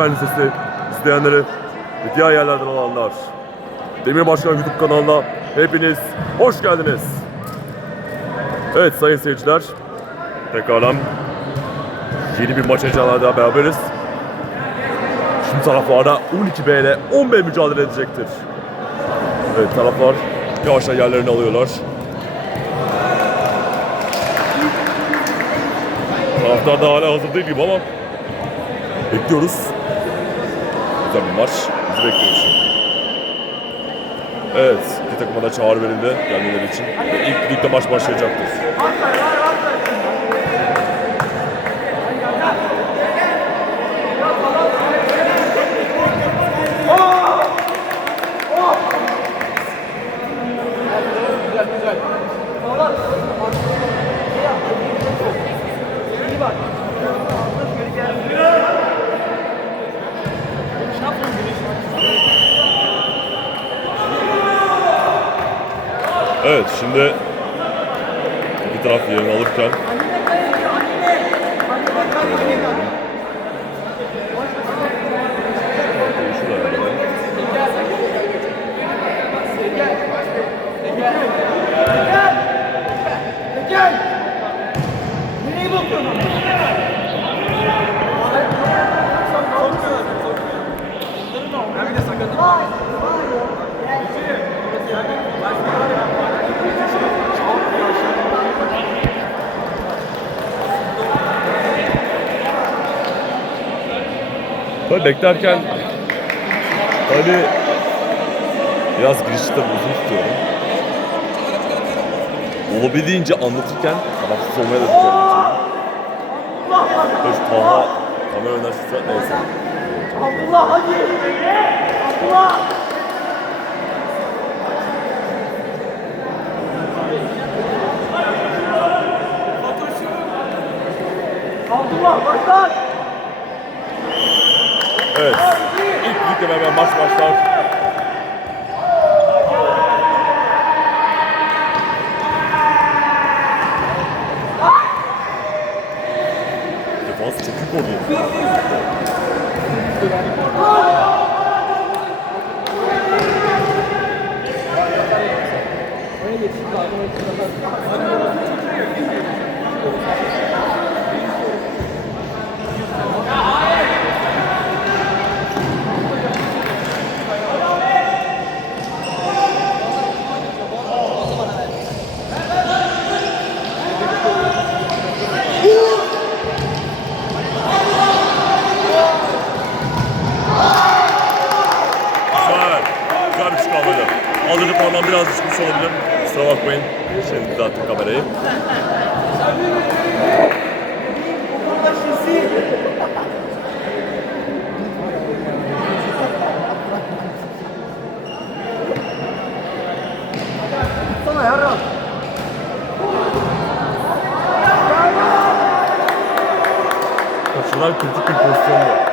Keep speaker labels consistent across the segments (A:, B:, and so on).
A: Fen Lisesi izleyenleri ve diğer yerlerden olanlar. Demir Başkan YouTube kanalına hepiniz hoş geldiniz. Evet sayın seyirciler, tekrardan yeni bir maç heyecanlarla beraberiz. Şimdi taraflarda 12B ile 10B mücadele edecektir. Evet taraflar yavaştan yerlerini alıyorlar. Taraftar da hala hazır değil gibi ama bekliyoruz. Güzel bir maç. Bizi bekliyoruz şimdi. Evet, iki takıma da çağrı verildi gelmeleri için. İlk ligde maç başlayacaktır. Evet, şimdi iki taraf yerini alırken Böyle beklerken hani biraz girişte uzun tutuyorum. Olabildiğince anlatırken tarafsız olmaya da ediyorum. Böyle Taha kamera çıksa neyse.
B: Abdullah hadi. Abdullah. Abdullah başlar.
A: Evet. İlk ligde hemen maç başlar. Defans çok iyi koruyor. Güzel. Güzel bir çıkarmaydı. Az önce parmağım biraz düşmüş olabilir. Kusura bakmayın. Şimdi düzelttim kamerayı.
B: Sana yarar.
A: Kaçırılan kritik bir pozisyondu.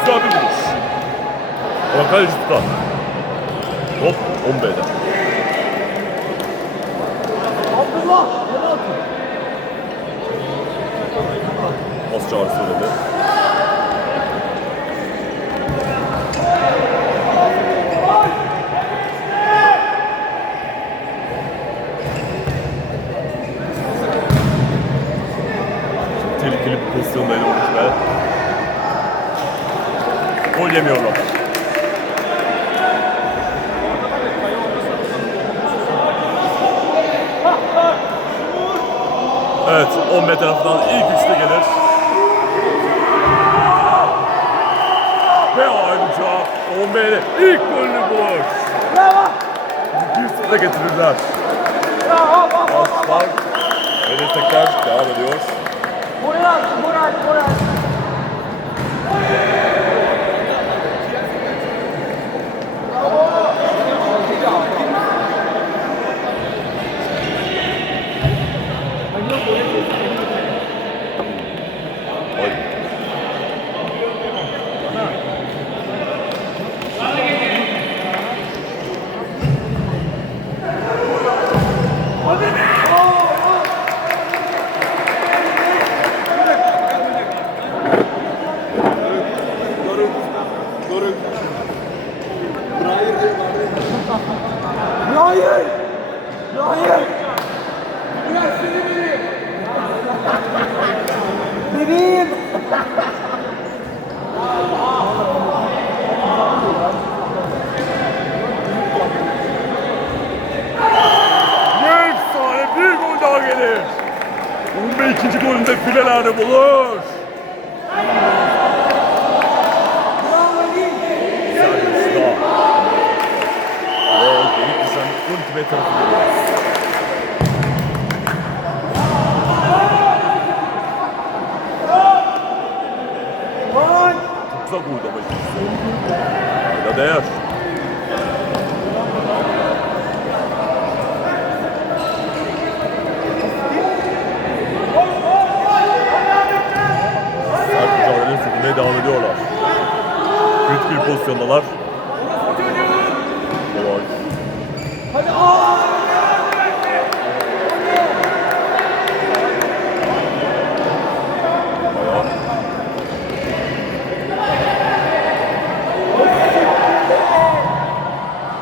A: Güzel bir vuruş. Ama kaleci tutar. Top 10B'de.
B: Abdullah. Yere atın.
A: Pas çağrısı verildi. Tehlikeli bir pozisyondaydı be. Gol yemiyorlar. Evet, 10 tarafından ilk üçte gelir. Ombey'le ilk golünü bulur.
B: Bravo.
A: Bir sıfıra getirirler.
B: Bravo.
A: Alkışlar ve destekler devam ediyor. Morales, Morales, Morales. İkisi. Ya değer. Sert mücadele sürdürmeye devam ediyorlar. Kritik bir pozisyondalar. Gol. Ayağı.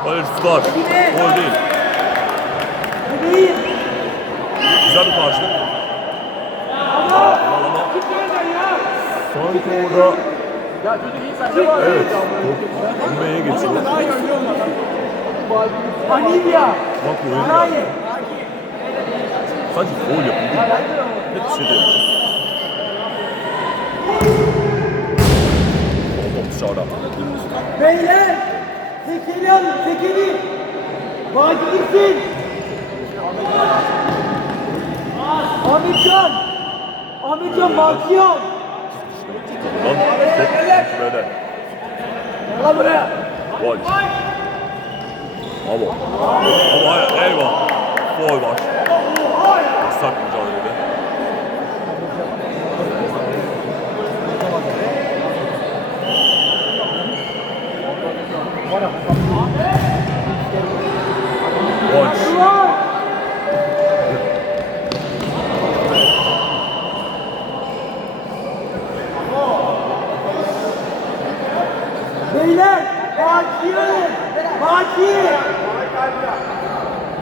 A: Hayır Star. Gol değil.
B: Bebeğim.
A: Güzel bir karşılık. Sanki orada evet Umbe'ye geçiyor.
B: Anilya.
A: Bak bu oyun
B: Hayır.
A: Sadece foul yapıldı. Net bir şey diyemeyeceğiz. Top dışarıda.
B: Beyler. Tekeli alın. Tekeli. Vadi gitsin. Ahmetcan. Ahmetcan Balkiyon.
A: Lan top böyle.
B: Gel buraya.
A: Gol. Ama. Ama eyvah. Foul var. Sert mücadelede. Gol.
B: Ulan. Beyler, Baki alın. Baki.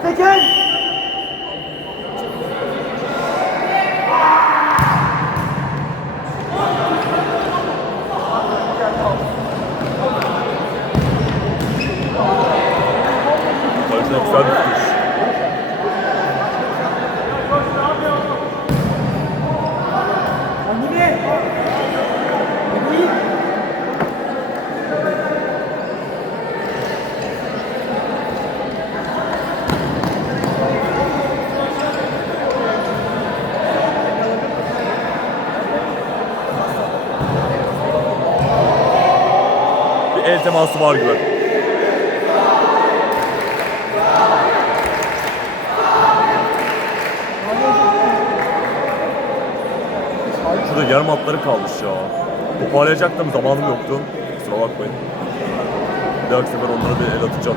B: Tekel.
A: Kalesine güzel bir tutuş.
B: Anime. Bebeğim.
A: Bir el teması var gibi. Şurada yarım atları kalmış ya. Toparlayacaktım zamanım yoktu. Kusura bakmayın. Bir dahaki sefer onlara bir el atacağım.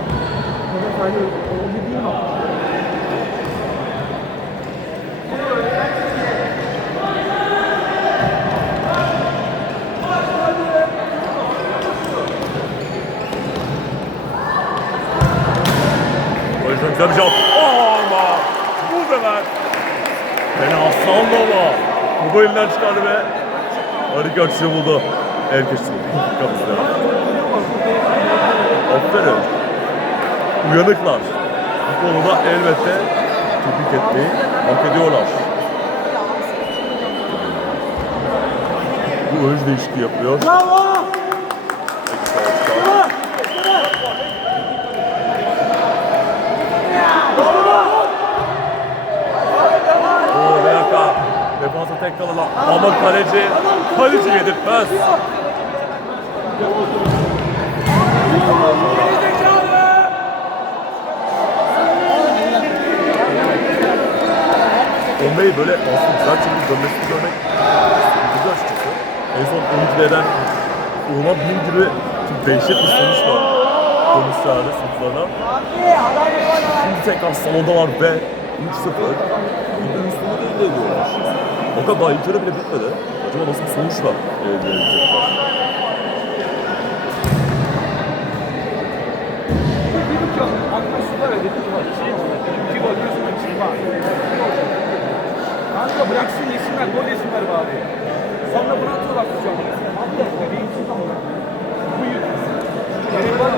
A: Güzel bir cevap. Ama bu sefer fena sallama. Bu elinden çıkardı ve harika açışı buldu. Herkesin kapısı. Aferin. Uyanıklar. Bu konuda elbette tebrik etmeyi hak ediyorlar. Bu oyuncu değişikliği yapıyor.
B: Bravo.
A: Tek kalan ama kaleci, kaleci yedirtmez. Ombe'yi böyle aslında güzel çekip dönmesini görmek güzel açıkçası. En son 12'lerden ona bin gibi dehşet bir sonuçla dönmüşlerdi sınıflarına.
B: Fatih adam var.
A: Şimdi tekrar salondalar ve 3-0 Ligin üstünde de elde ediyorlar. Fakat daha ilk yarı bile bitmedi. Acaba nasıl bir sonuçla elde edecekler?
C: Kanka bıraksın yesinler, gol yesinler be abi. Sonra buna atıyorlar de bu beyin tutmam. Bu yük. Gerek var mı?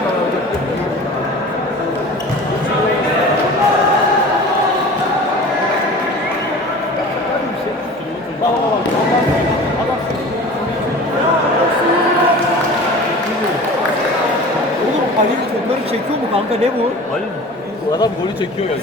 B: Oğlum Ali topları kanka ne bu?
A: Hayır. Bu adam golü çekiyor ya.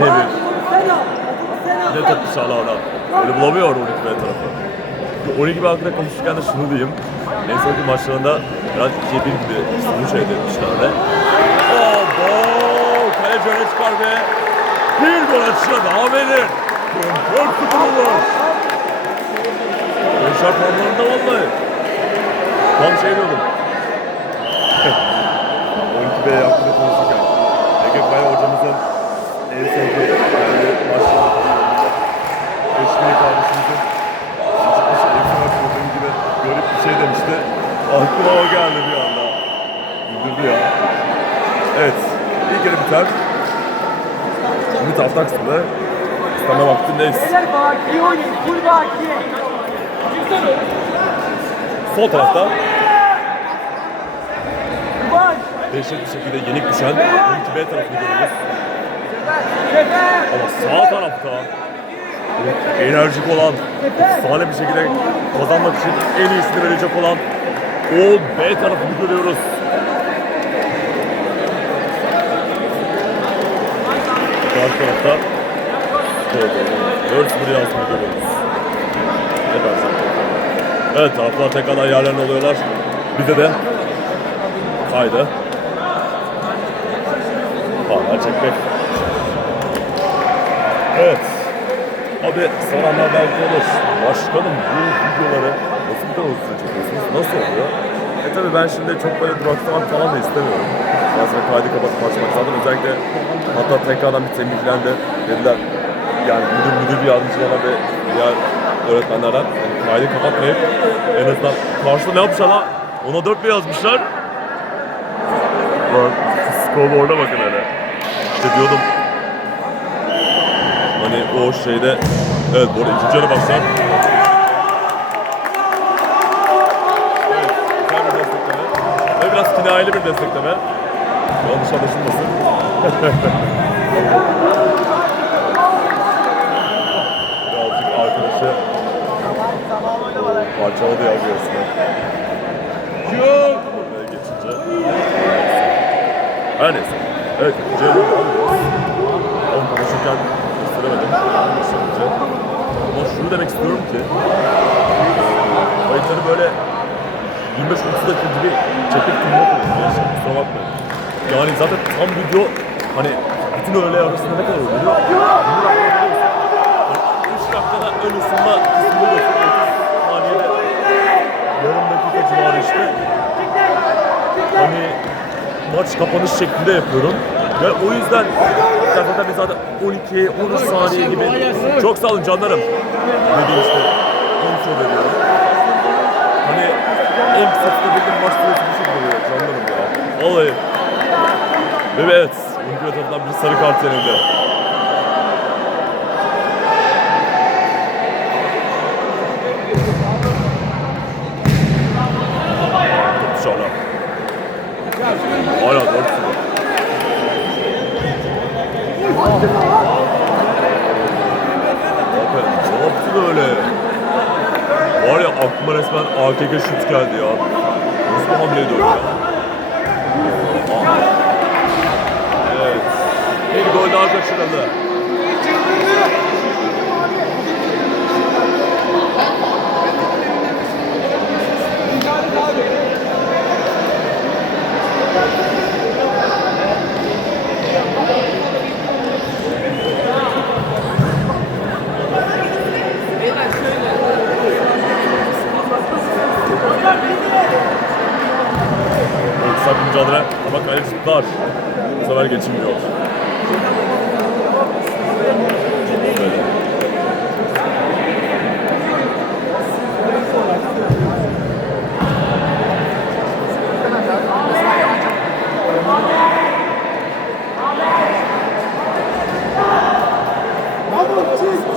A: Ne bir ne top dışarı adam. Öyle bulamıyor 12 B tarafı. 12 B hakkında konuşurken de şunu diyeyim. En sonki maçlarında biraz 2-1 gibi sonuç elde etmişlerdi. Oh, gol! Öne çıkar bir gol atışına devam edin. Kontrol tutulur. Gençler formlarında vallahi. Tam şey diyordum. 12 B hakkında konuşurken. Ege Kaya hocamızın en sevdiği yani maçlarda Eşmeyi kardeşimizin çıkmış Ekrem Akbaba gibi garip bir şey demişti. Aklıma o geldi bir anda. Güldürdü ya. Evet. İlk yarı biter. Ümit hafta kısmında İstanbul'a vaktindeyiz. Sol tarafta dehşet bir şekilde yenik düşen 12 B tarafını görüyoruz. Ama sağ tarafta enerjik olan, efsane bir şekilde kazanmak için en iyisini verecek olan Oğul B tarafını görüyoruz. Karşı tarafta Skol 4-0 yansıma görüyoruz. Ne dersin? Evet taraflar tekrardan yerlerine oluyorlar. Bize de kaydı. Hala çekmek. Evet. Abi soranlar belki olur. Başkanım bu videoları nasıl kadar uzun çekiyorsunuz? Nasıl oluyor? E tabi ben şimdi çok böyle duraksamak falan da istemiyorum. Bazen kaydı kapatıp açmak zaten özellikle hatta tekrardan bir tembihlendi. Dediler yani müdür müdür bir yardımcı bana ve diğer öğretmenlerden yani kaydı kapatmayıp en azından karşıda ne yapmışlar lan? Ona 4 mi yazmışlar? Bak skorboard'a bakın hele. İşte diyordum Hani o şeyde evet bu arada ikinci yarı başlar. Evet. Ve biraz kinayeli bir destekleme. Yanlış anlaşılmasın. Birazcık arkadaşı parçaladı ya burasını. Yok! Buraya geçince. Her neyse. Evet, yarı Onu konuşurken gösteremedim. Sadece. Ama şunu demek istiyorum ki kayıtları böyle 25-30 dakika gibi çekip durmak oluyor. Kusura bakmayın. Yani zaten tam video hani bütün öğle arasında ne kadar oluyor? 3 dakikada ön ısınma kısmını gösteriyor. 30 saniyede yarım dakika civarı işte. Hani maç kapanış şeklinde yapıyorum. Ve o yüzden zaten biz zaten 12 13 saniye gibi çok sağ olun canlarım. Dediğim işte kontrol ediyorum. Hani en kısa tutabildiğim maç süresi bu şekilde oluyor canlarım ya. Vallahi. Ve evet, Olimpiyat tarafından bir sarı kart yenildi. Dışarıda. Hala 4-0. Bakın ne yaptı böyle? Var ya resmen AKK şut geldi ya. Nasıl bir hamleydi o ya? Aa. Bir gol daha kaçırıldı. Kısa bir mücadele ama kaleci tutar. Bu sefer geçilmiyor.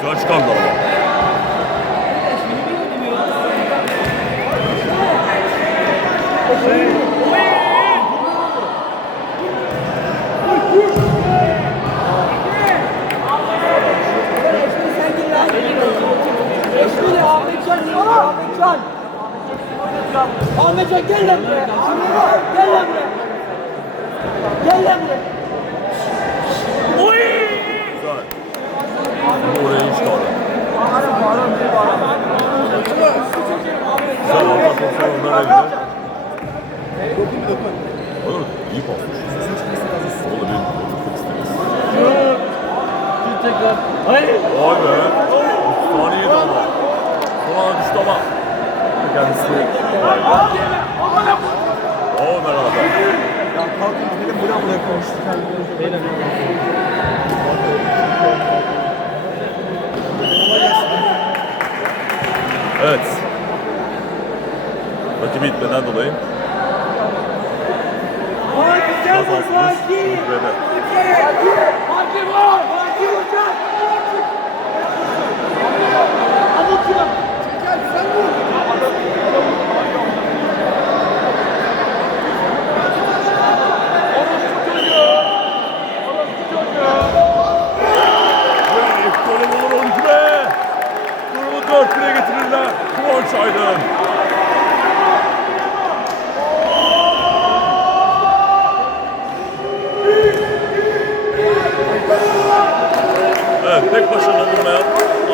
A: Güzel çıkardı ama.
B: Eşmili Ahmetcan değil Ahmetcan. Ahmetcan gel lan buraya. Ahmetcan gel lan buraya. Gel lan buraya.
A: Güzel. Ama oraya iyi çıkardı. Orta pozisyon onlara gider. Olur. İyi pas. Oğlum benim oturtmak isteriz. Vay be. Saniyeydi ama. Son anda düştü ama. Kendisi. Vay be. Oo merhaba. Evet. Rakibi itmeden dolayı kazansınız. Böyle.
B: Hakim var. Hakim hocam. Anlatıyorum. Gel sen vur.
A: Ve golü bulur 12 be. Durumu 4 bire getirirler. Kıvanç Aydın. Evet, pek başarılı olmayan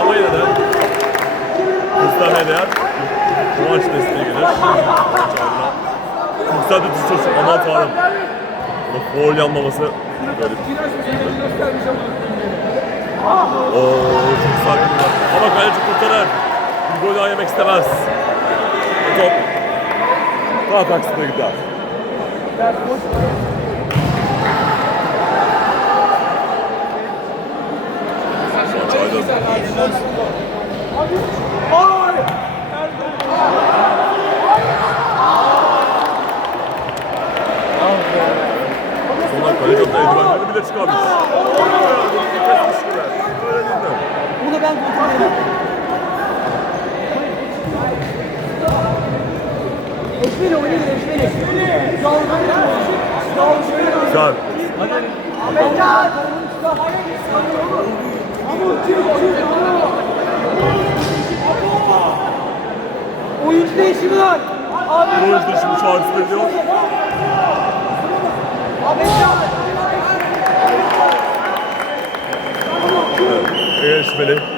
A: ama yine de göstermeye değer Kıvanç desteği gelir. Kıvanç Aydın'a. Çok güzel bir tutuş. Aman tanrım. Foul yanmaması garip. Oo çok sakin maç. Ama kaleci kurtarır. Bir gol daha yemek istemez. Bu top daha taksitine gider. Maç aydın. Sonra kaleci hatta eldivenlerini bile çıkarmış.
B: Bunu ben kontrol edemem. Eşmeli oynayın Eşmeli.
A: Güzel.
B: Oyuncu değişimi var.
A: Oyuncu değişimi çağrısı veriliyor.
B: Ahmetcan.
A: Eğleşmeli.
B: Bravo.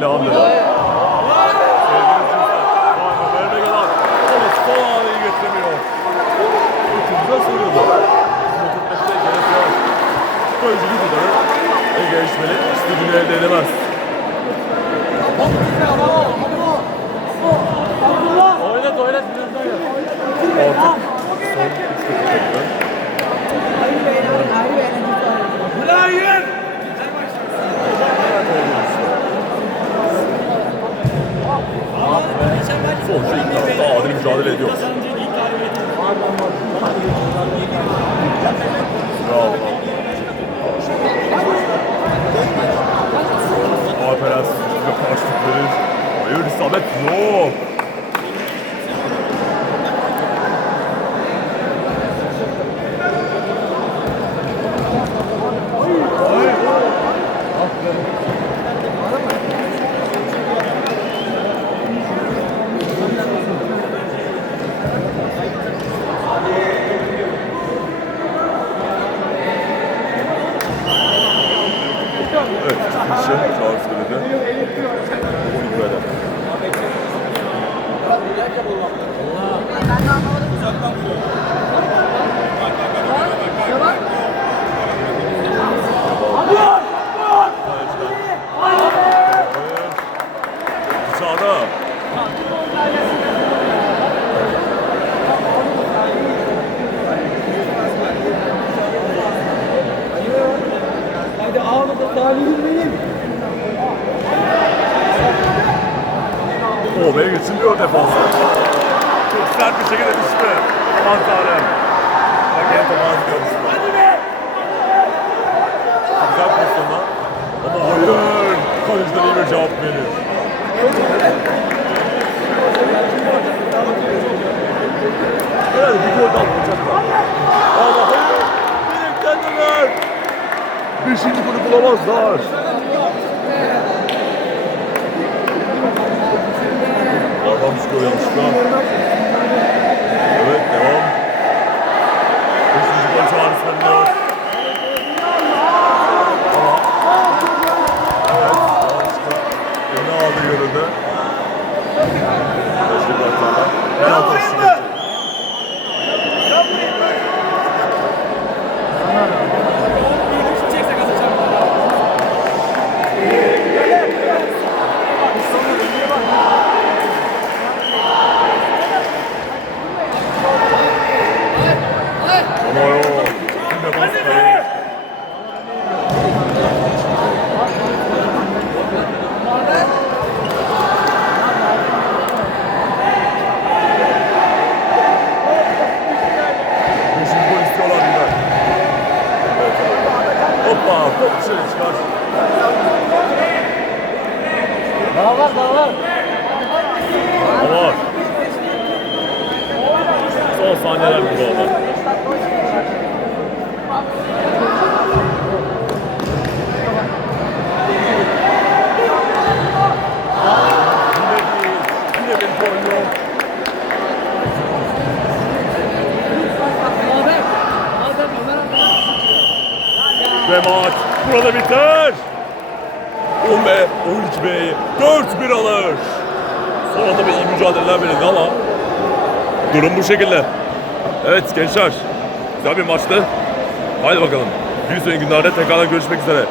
A: Teşekkürler.
B: il semble être geçirdi
A: o defansı. Çok sert bir şekilde düştü. Aman tanrım. Bak yine topu atıyor musun? Güzel pozisyonda. Ama hayır. Kolejden iyi bir cevap veriyor. Herhalde bir gol daha bulacaklar. Allah hayır. Direkten döner. Beşinci golü bulamazlar. boyamış. Şu an
B: Daha var daha var.
A: Daha var. Son saniyeler burada
B: var.
A: Ve maç burada biter. 10 ve 13 B'ye Bey 4-1 alır. Son anda bir iyi mücadeleler verildi ama durum bu şekilde. Evet gençler güzel bir maçtı. Haydi bakalım. Bir sonraki günlerde tekrardan görüşmek üzere.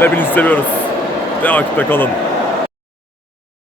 A: Hepinizi seviyoruz. Ve akipte kalın.